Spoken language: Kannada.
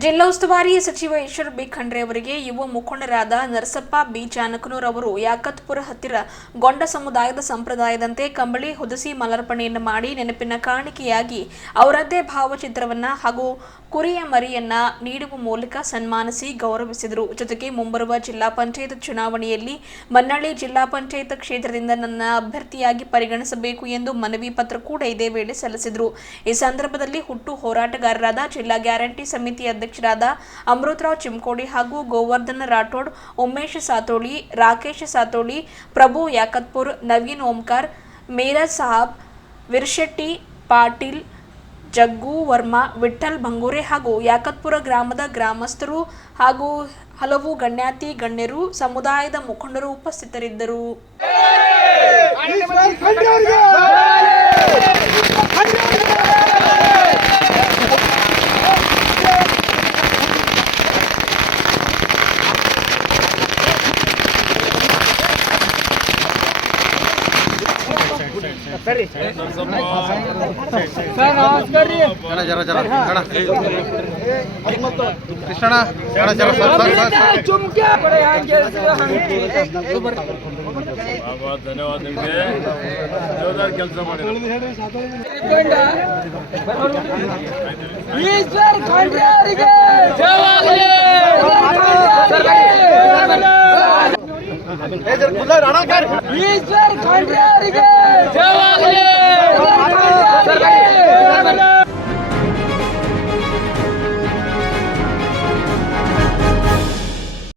ಜಿಲ್ಲಾ ಉಸ್ತುವಾರಿ ಸಚಿವ ಈಶ್ವರ್ ಬಿ ಖಂಡ್ರೆ ಅವರಿಗೆ ಯುವ ಮುಖಂಡರಾದ ನರಸಪ್ಪ ಬಿ ಜಾನಕನೂರ್ ಅವರು ಯಾಕತ್ಪುರ ಹತ್ತಿರ ಗೊಂಡ ಸಮುದಾಯದ ಸಂಪ್ರದಾಯದಂತೆ ಕಂಬಳಿ ಹೊದಿಸಿ ಮಾಲಾರ್ಪಣೆಯನ್ನು ಮಾಡಿ ನೆನಪಿನ ಕಾಣಿಕೆಯಾಗಿ ಅವರದ್ದೇ ಭಾವಚಿತ್ರವನ್ನ ಹಾಗೂ ಕುರಿಯ ಮರಿಯನ್ನ ನೀಡುವ ಮೂಲಕ ಸನ್ಮಾನಿಸಿ ಗೌರವಿಸಿದರು. ಜೊತೆಗೆ ಮುಂಬರುವ ಜಿಲ್ಲಾ ಪಂಚಾಯತ್ ಚುನಾವಣೆಯಲ್ಲಿ ಮನ್ನಳ್ಳಿ ಜಿಲ್ಲಾ ಪಂಚಾಯತ್ ಕ್ಷೇತ್ರದಿಂದ ನನ್ನ ಅಭ್ಯರ್ಥಿಯಾಗಿ ಪರಿಗಣಿಸಬೇಕು ಎಂದು ಮನವಿ ಪತ್ರ ಕೂಡ ಇದೇ ವೇಳೆ ಸಲ್ಲಿಸಿದರು. ಈ ಸಂದರ್ಭದಲ್ಲಿ ಹುಟ್ಟು ಹೋರಾಟಗಾರರಾದ ಜಿಲ್ಲಾ ಗ್ಯಾರಂಟಿ ಸಮಿತಿ ಅಧ್ಯಕ್ಷರಾದ ಅಮೃತರಾವ್ ಚಿಮ್ಕೋಡಿ ಹಾಗೂ ಗೋವರ್ಧನ್ ರಾಠೋಡ್, ಉಮೇಶ್ ಸಾತೋಳಿ, ರಾಕೇಶ್ ಸಾತೋಳಿ, ಪ್ರಭು ಯಾಕತ್ಪುರ್, ನವೀನ್ ಓಂಕಾರ್, ಮೇರಜ್ ಸಾಹಬ್, ವಿರ್ಶೆಟ್ಟಿ ಪಾಟೀಲ್, ಜಗ್ಗು ವರ್ಮಾ, ವಿಠ್ಠಲ್ ಭಂಗೂರೆ ಹಾಗೂ ಯಾಕತ್ಪುರ ಗ್ರಾಮದ ಗ್ರಾಮಸ್ಥರು ಹಾಗೂ ಹಲವು ಗಣ್ಯಾತಿ ಗಣ್ಯರು, ಸಮುದಾಯದ ಮುಖಂಡರು ಉಪಸ್ಥಿತರಿದ್ದರು. ಧನ್ಯವಾದ ನಿಮಗೆ. ಜೋರ್ದಾರ್ ಕೆಲಸ ಮಾಡಿದ್ರು. ಈಶ್ವರ್ ಖಂಡ್ರೆ ಅವರಿಗೆ ಜಯವಾಗಲಿ. ಈಶ್ವರ್ ಖಂಡ್ರೆ ಅವರಿಗೆ ಜಯವಾಗಲಿ.